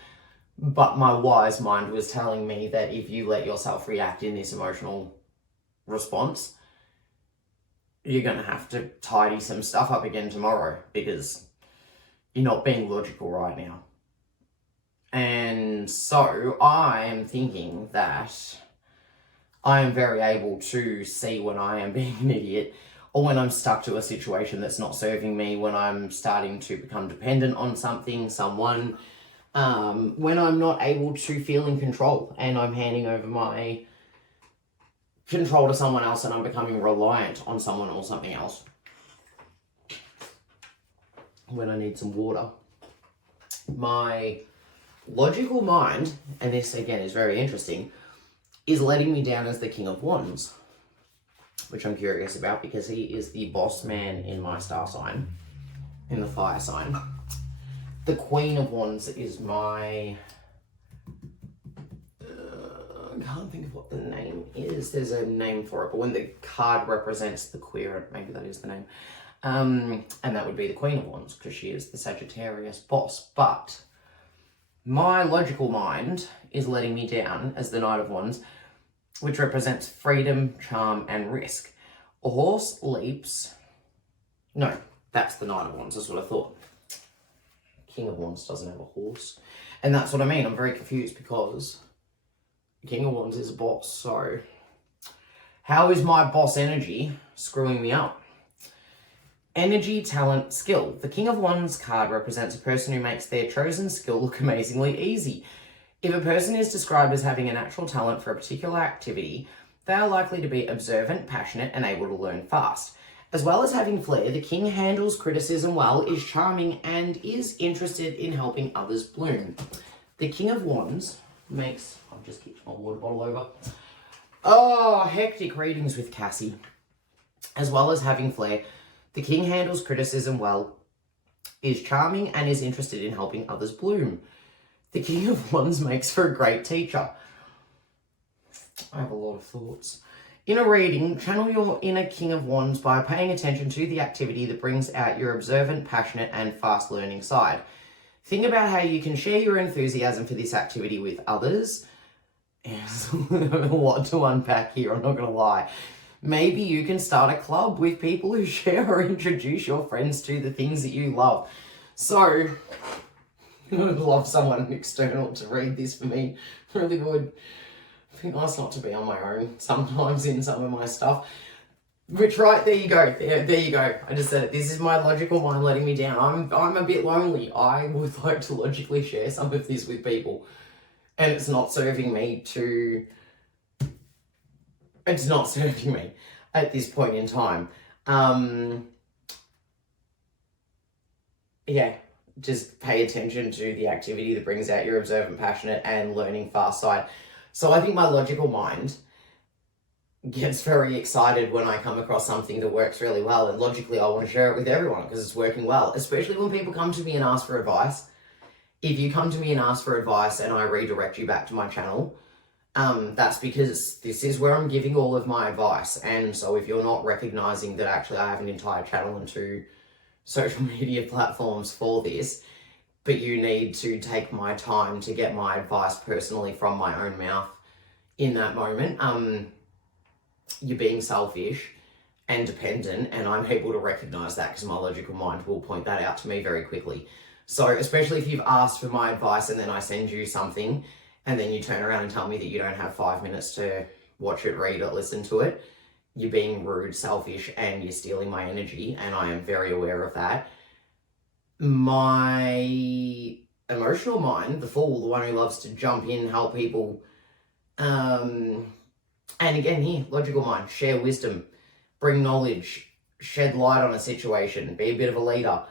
but my wise mind was telling me that if you let yourself react in this emotional response, you're going to have to tidy some stuff up again tomorrow because you're not being logical right now. And so I am thinking that I am very able to see when I am being an idiot, or when I'm stuck to a situation that's not serving me, when I'm starting to become dependent on something, someone, when I'm not able to feel in control and I'm handing over my control to someone else and I'm becoming reliant on someone or something else. When I need some water. My logical mind, and this again is very interesting, is letting me down as the King of Wands, which I'm curious about because he is the boss man in my star sign, in the fire sign. The Queen of Wands is my... I can't think of what the name is. There's a name for it, but when the card represents the queer, maybe that is the name. And that would be the Queen of Wands because she is the Sagittarius boss. But my logical mind is letting me down as the Knight of Wands, which represents freedom, charm, and risk. A horse leaps... No, that's the Knight of Wands, that's what I thought. King of Wands doesn't have a horse. And that's what I mean, I'm very confused because the King of Wands is a boss, so how is my boss energy screwing me up? Energy, talent, skill. The King of Wands card represents a person who makes their chosen skill look amazingly easy. If a person is described as having a natural talent for a particular activity, they are likely to be observant, passionate, and able to learn fast. As well as having flair, the King handles criticism well, is charming, and is interested in helping others bloom. The King of Wands makes... I've just kicked my water bottle over. Oh, hectic readings with Cassie. As well as having flair, the King handles criticism well, is charming, and is interested in helping others bloom. The King of Wands makes for a great teacher. I have a lot of thoughts. In a reading, channel your inner King of Wands by paying attention to the activity that brings out your observant, passionate, and fast learning side. Think about how you can share your enthusiasm for this activity with others. There's a lot to unpack here, I'm not going to lie. Maybe you can start a club with people who share or introduce your friends to the things that you love. So... I would love someone external to read this for me. Really would. I think nice not to be on my own sometimes in some of my stuff. Which, right, there you go. There you go. I just said it. This is my logical mind letting me down. I'm a bit lonely. I would like to logically share some of this with people. and it's not serving me at this point in time. Yeah, just pay attention to the activity that brings out your observant, passionate, and learning fast side. So I think my logical mind gets very excited when I come across something that works really well, and logically I want to share it with everyone because it's working well, especially when people come to me and ask for advice. If you come to me and ask for advice and I redirect you back to my channel, that's because this is where I'm giving all of my advice. And so if you're not recognizing that actually I have an entire channel and 2 social media platforms for this, but you need to take my time to get my advice personally from my own mouth in that moment, you're being selfish and dependent, and I'm able to recognize that because my logical mind will point that out to me very quickly. So especially if you've asked for my advice and then I send you something and then you turn around and tell me that you don't have 5 minutes to watch it, read or listen to it, you're being rude, selfish, and you're stealing my energy, and I am very aware of that. My emotional mind, the fool, the one who loves to jump in, help people, and again here, logical mind, share wisdom, bring knowledge, shed light on a situation, be a bit of a leader.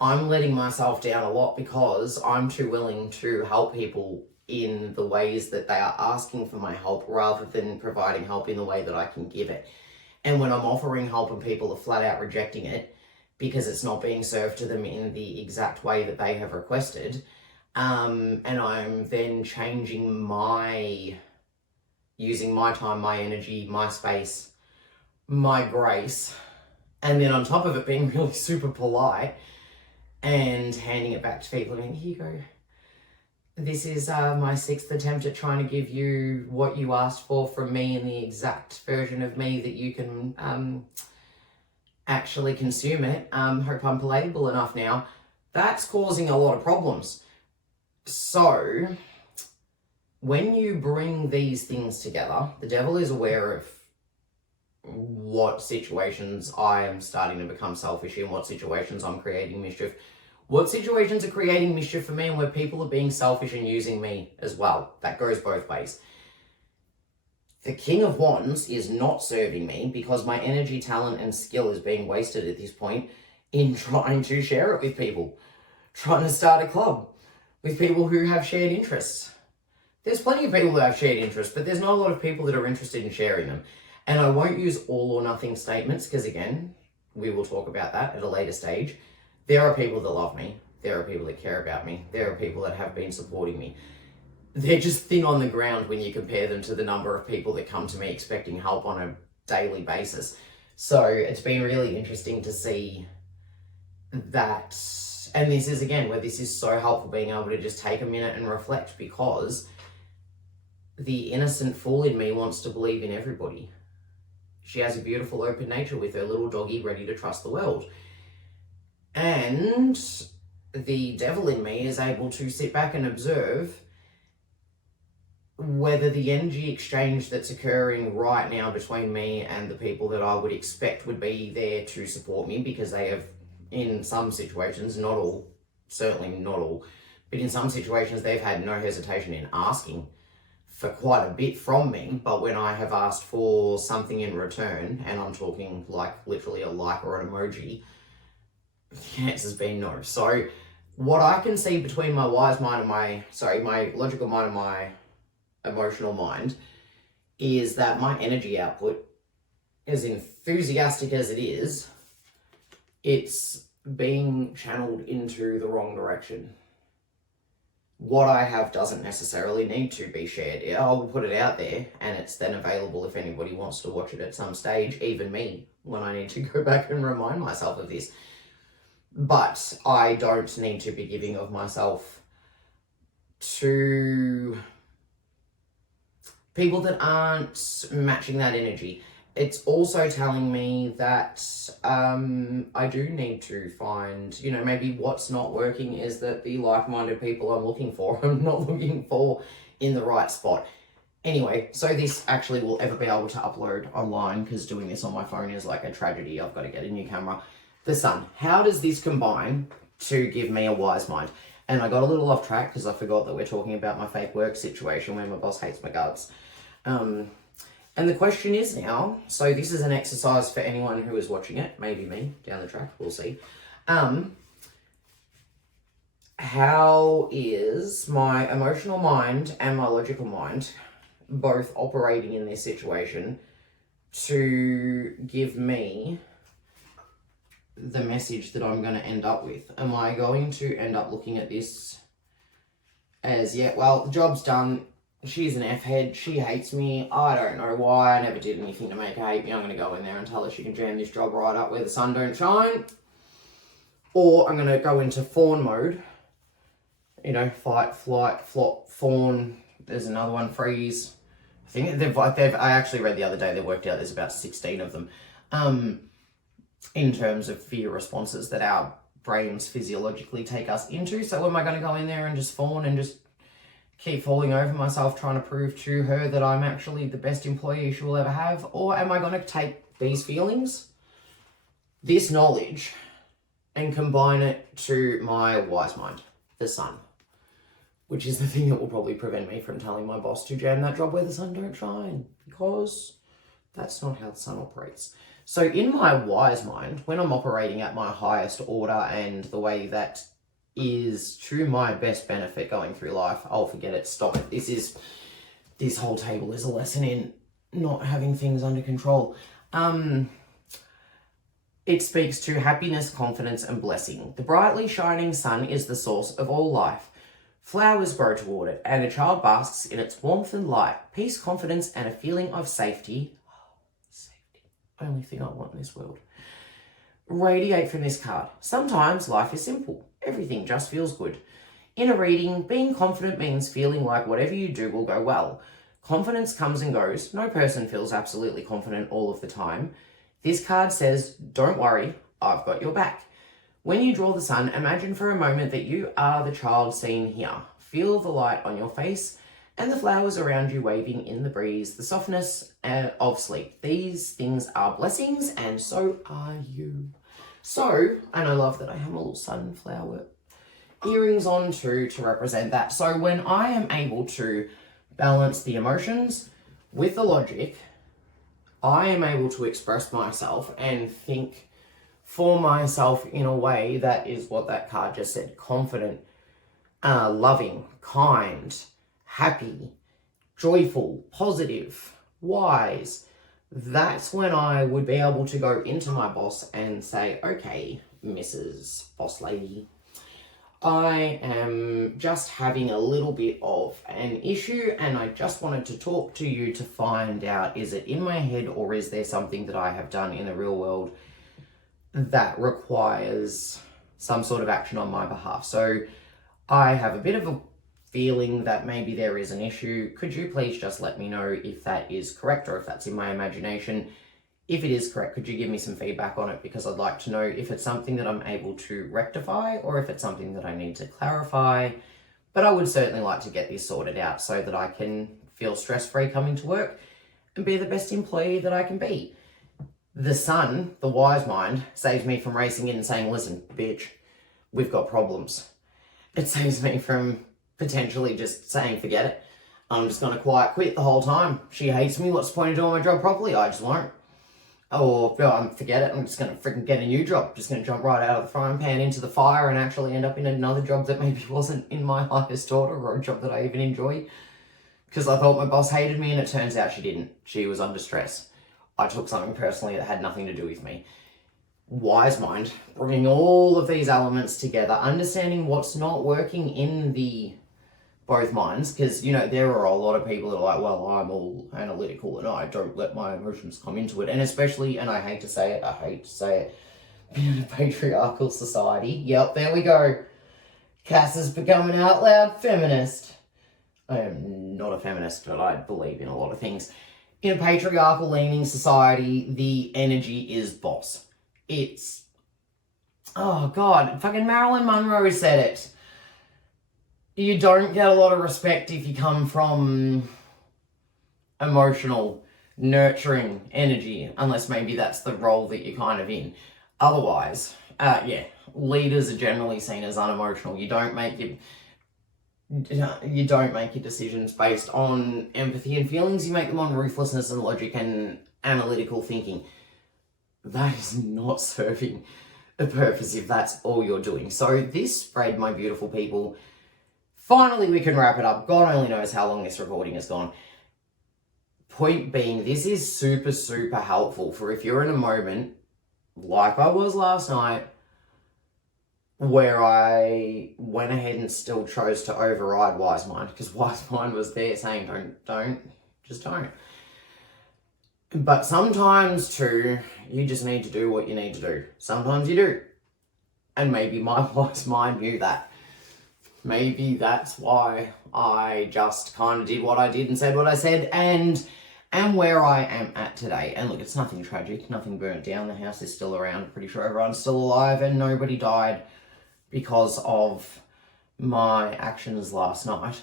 I'm letting myself down a lot because I'm too willing to help people in the ways that they are asking for my help rather than providing help in the way that I can give it. And when I'm offering help and people are flat out rejecting it because it's not being served to them in the exact way that they have requested, and I'm then using my time, my energy, my space, my grace, and then on top of it being really super polite and handing it back to people and here you go. This is my 6th attempt at trying to give you what you asked for from me in the exact version of me that you can actually consume it. Hope I'm palatable enough now. That's causing a lot of problems. So when you bring these things together, the devil is aware of what situations I am starting to become selfish in, what situations I'm creating mischief, what situations are creating mischief for me and where people are being selfish and using me as well. That goes both ways. The King of Wands is not serving me because my energy, talent, and skill is being wasted at this point in trying to share it with people, trying to start a club with people who have shared interests. There's plenty of people that have shared interests, but there's not a lot of people that are interested in sharing them. And I won't use all or nothing statements because, again, we will talk about that at a later stage. There are people that love me. There are people that care about me. There are people that have been supporting me. They're just thin on the ground when you compare them to the number of people that come to me expecting help on a daily basis. So it's been really interesting to see that. And this is, again, where this is so helpful, being able to just take a minute and reflect, because the innocent fool in me wants to believe in everybody. She has a beautiful open nature with her little doggy ready to trust the world. And the devil in me is able to sit back and observe whether the energy exchange that's occurring right now between me and the people that I would expect would be there to support me, because they have, in some situations, not all, certainly not all, but in some situations they've had no hesitation in asking for quite a bit from me. But when I have asked for something in return, and I'm talking like literally a like or an emoji, the answer's been no. So what I can see between my wise mind and my logical mind and my emotional mind is that my energy output, as enthusiastic as it is, it's being channeled into the wrong direction. What I have doesn't necessarily need to be shared. I'll put it out there and it's then available if anybody wants to watch it at some stage, even me, when I need to go back and remind myself of this. But I don't need to be giving of myself to people that aren't matching that energy. It's also telling me that I do need to find, maybe what's not working is that the like-minded people I'm looking for, I'm not looking for in the right spot. Anyway, so this actually will ever be able to upload online, because doing this on my phone is like a tragedy. I've got to get a new camera. The sun. How does this combine to give me a wise mind? And I got a little off track because I forgot that we're talking about my fake work situation where my boss hates my guts. And the question is now, so this is an exercise for anyone who is watching it, maybe me down the track, we'll see. How is my emotional mind and my logical mind both operating in this situation to give me the message that I'm going to end up with? Am I going to end up looking at this as, yeah, well, the job's done. She's an F-head. She hates me. I don't know why. I never did anything to make her hate me. I'm going to go in there and tell her she can jam this job right up where the sun don't shine. Or I'm going to go into fawn mode. You know, fight, flight, flop, fawn. There's another one, freeze. I think I actually read the other day, they worked out there's about 16 of them. In terms of fear responses that our brains physiologically take us into. So am I going to go in there and just fawn and just keep falling over myself trying to prove to her that I'm actually the best employee she will ever have? Or am I going to take these feelings, this knowledge, and combine it to my wise mind, the sun, which is the thing that will probably prevent me from telling my boss to jam that job where the sun don't shine, because that's not how the sun operates. So in my wise mind, when I'm operating at my highest order and the way that is to my best benefit going through life, I'll forget it, stop it. This whole table is a lesson in not having things under control. It speaks to happiness, confidence, and blessing. The brightly shining sun is the source of all life. Flowers grow toward it, and a child basks in its warmth and light. Peace, confidence, and a feeling of safety. Safety. Only thing I want in this world. Radiate from this card. Sometimes life is simple. Everything just feels good. In a reading, being confident means feeling like whatever you do will go well. Confidence comes and goes. No person feels absolutely confident all of the time. This card says, don't worry, I've got your back. When you draw the sun, imagine for a moment that you are the child seen here. Feel the light on your face and the flowers around you waving in the breeze, the softness of sleep. These things are blessings, and so are you. So, and I love that I have a little sunflower earrings on too to represent that. So when I am able to balance the emotions with the logic, I am able to express myself and think for myself in a way that is what that card just said: confident, loving, kind, happy, joyful, positive, wise. That's when I would be able to go into my boss and say, okay, Mrs. Boss Lady, I am just having a little bit of an issue and I just wanted to talk to you to find out, is it in my head or is there something that I have done in the real world that requires some sort of action on my behalf? So I have a bit of a feeling that maybe there is an issue. Could you please just let me know if that is correct or if that's in my imagination? If it is correct, could you give me some feedback on it? Because I'd like to know if it's something that I'm able to rectify or if it's something that I need to clarify. But I would certainly like to get this sorted out so that I can feel stress-free coming to work and be the best employee that I can be. The sun, the wise mind, saves me from racing in and saying, listen, bitch, we've got problems. It saves me from potentially just saying, forget it. I'm just going to quiet quit the whole time. She hates me. What's the point of doing my job properly? I just won't. Or, forget it. I'm just going to freaking get a new job. Just going to jump right out of the frying pan into the fire and actually end up in another job that maybe wasn't in my highest order or a job that I even enjoy. Because I thought my boss hated me and it turns out she didn't. She was under stress. I took something personally that had nothing to do with me. Wise mind, bringing all of these elements together, understanding what's not working in the both minds, because, you know, there are a lot of people that are like, well, I'm all analytical and I don't let my emotions come into it. And especially, and I hate to say it, in a patriarchal society. Yep, there we go. Cass is becoming out loud feminist. I am not a feminist, but I believe in a lot of things. In a patriarchal leaning society, the energy is boss. It's, oh God, fucking Marilyn Monroe said it. You don't get a lot of respect if you come from emotional, nurturing energy, unless maybe that's the role that you're kind of in. Otherwise, leaders are generally seen as unemotional. You don't make your decisions based on empathy and feelings. You make them on ruthlessness and logic and analytical thinking. That is not serving a purpose if that's all you're doing. So this spread, my beautiful people, finally we can wrap it up. God only knows how long this recording has gone. Point being, this is super, super helpful for if you're in a moment, like I was last night, where I went ahead and still chose to override Wise Mind, because Wise Mind was there saying, just don't. But sometimes too, you just need to do what you need to do. Sometimes you do. And maybe my Wise Mind knew that. Maybe that's why I just kind of did what I did and said what I said, and am where I am at today. And look, it's nothing tragic, nothing burnt down. The house is still around. Pretty sure everyone's still alive and nobody died because of my actions last night.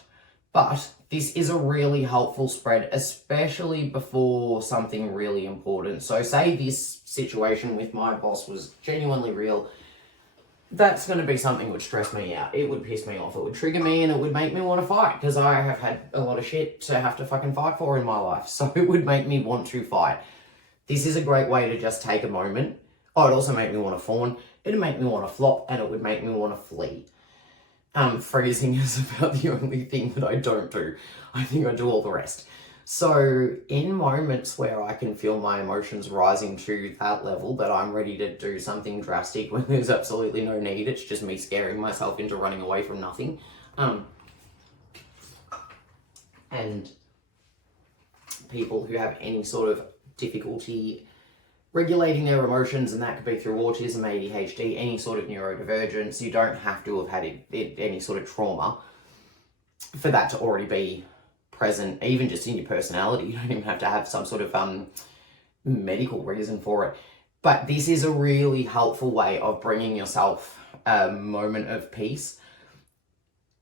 But this is a really helpful spread, especially before something really important. So say this situation with my boss was genuinely real. That's going to be something that would stress me out. It would piss me off. It would trigger me and it would make me want to fight, because I have had a lot of shit to have to fucking fight for in my life. So it would make me want to fight. This is a great way to just take a moment. Oh, it also make me want to fawn. It'd make me want to flop, and it would make me want to flee. Freezing is about the only thing that I don't do. I think I do all the rest. So in moments where I can feel my emotions rising to that level that I'm ready to do something drastic when there's absolutely no need, it's just me scaring myself into running away from nothing. And people who have any sort of difficulty regulating their emotions, and that could be through autism, ADHD, any sort of neurodivergence. You don't have to have had any sort of trauma for that to already be present, even just in your personality. You don't even have to have some sort of medical reason for it. But this is a really helpful way of bringing yourself a moment of peace.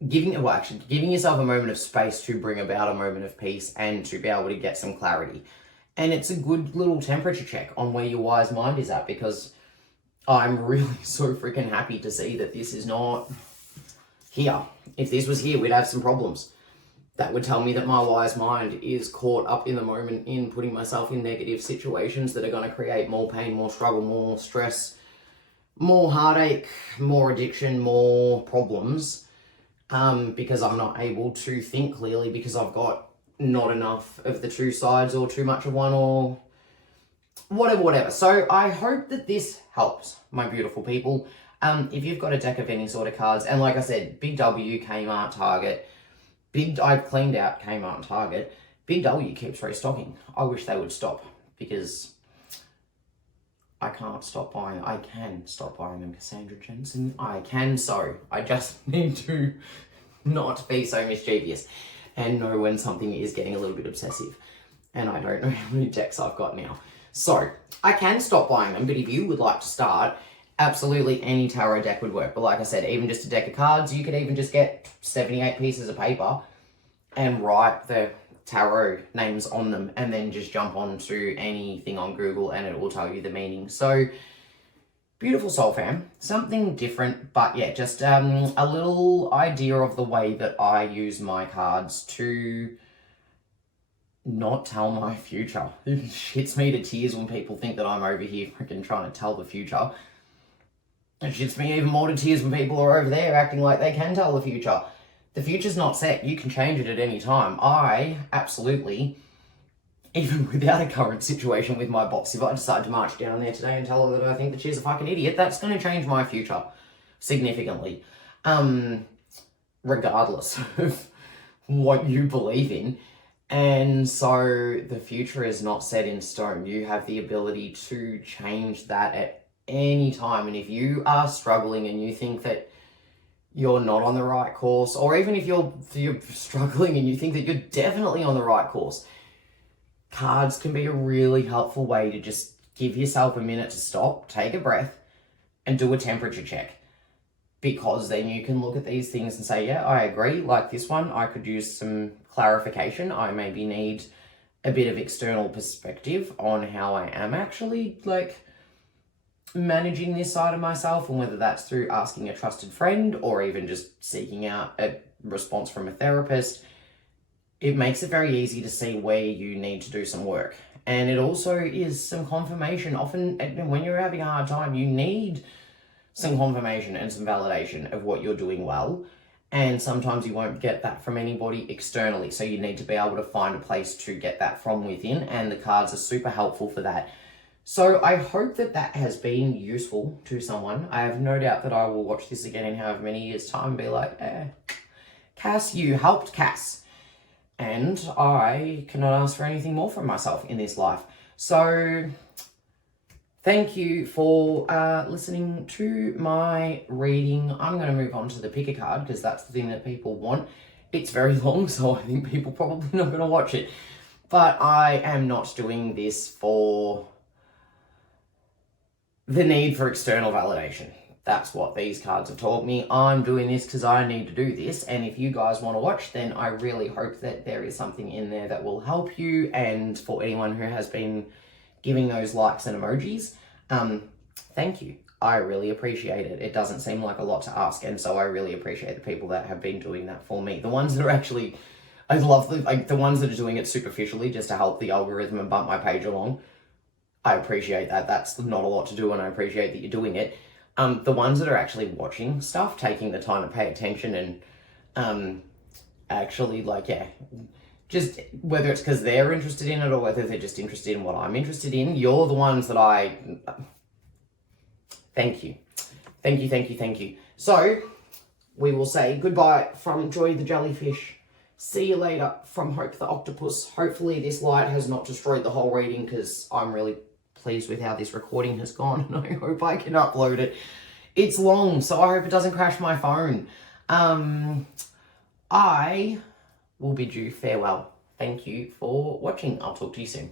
Giving yourself a moment of space to bring about a moment of peace and to be able to get some clarity. And it's a good little temperature check on where your Wise Mind is at, because I'm really so freaking happy to see that this is not here. If this was here, we'd have some problems. That would tell me that my Wise Mind is caught up in the moment in putting myself in negative situations that are going to create more pain, more struggle, more stress, more heartache, more addiction, more problems, because I'm not able to think clearly, because I've got not enough of the two sides, or too much of one, or whatever. So I hope that this helps, my beautiful people. If you've got a deck of any sort of cards, and like I said, Big W, Kmart, Target, I've cleaned out Kmart and Target. Big W keeps restocking. I wish they would stop, because I can't stop buying. I can stop buying them, Cassandra Jensen. I can, so I just need to not be so mischievous and know when something is getting a little bit obsessive. And I don't know how many decks I've got now. So I can stop buying them, but if you would like to start, absolutely any tarot deck would work. But like I said, even just a deck of cards, you could even just get 78 pieces of paper and write the tarot names on them, and then just jump onto anything on Google and it will tell you the meaning. So beautiful soul fam, something different, but yeah, just a little idea of the way that I use my cards to not tell my future. It shits me to tears when people think that I'm over here freaking trying to tell the future. It shits me even more to tears when people are over there acting like they can tell the future. The future's not set. You can change it at any time. I absolutely, even without a current situation with my boss, if I decide to march down there today and tell her that I think that she's a fucking idiot, that's going to change my future significantly. Regardless of what you believe in. And so the future is not set in stone. You have the ability to change that at any time. And if you are struggling and you think that you're not on the right course, or even if you're struggling and you think that you're definitely on the right course, cards can be a really helpful way to just give yourself a minute to stop, take a breath, and do a temperature check. Because then you can look at these things and say, yeah, I agree. Like this one, I could use some clarification. I maybe need a bit of external perspective on how I am actually, like, managing this side of myself, and whether that's through asking a trusted friend or even just seeking out a response from a therapist, it makes it very easy to see where you need to do some work. And it also is some confirmation. Often when you're having a hard time, you need some confirmation and some validation of what you're doing well. And sometimes you won't get that from anybody externally. So you need to be able to find a place to get that from within. And the cards are super helpful for that. So I hope that that has been useful to someone. I have no doubt that I will watch this again in however many years' time and be like, Cass, you helped Cass. And I cannot ask for anything more from myself in this life. So thank you for listening to my reading. I'm going to move on to the pick a card because that's the thing that people want. It's very long, so I think people probably not going to watch it. But I am not doing this for the need for external validation. That's what these cards have taught me. I'm doing this because I need to do this. And if you guys want to watch, then I really hope that there is something in there that will help you. And for anyone who has been giving those likes and emojis, thank you. I really appreciate it. It doesn't seem like a lot to ask. And so I really appreciate the people that have been doing that for me. The ones that are actually, I love the ones that are doing it superficially just to help the algorithm and bump my page along. I appreciate that. That's not a lot to do, and I appreciate that you're doing it. The ones that are actually watching stuff, taking the time to pay attention and actually just whether it's because they're interested in it or whether they're just interested in what I'm interested in, you're the ones that thank you. Thank you, thank you, thank you. So we will say goodbye from Joy the Jellyfish. See you later from Hope the Octopus. Hopefully this light has not destroyed the whole reading because I'm really pleased with how this recording has gone and I hope I can upload it. It's long, so I hope it doesn't crash my phone. I will bid you farewell. Thank you for watching. I'll talk to you soon.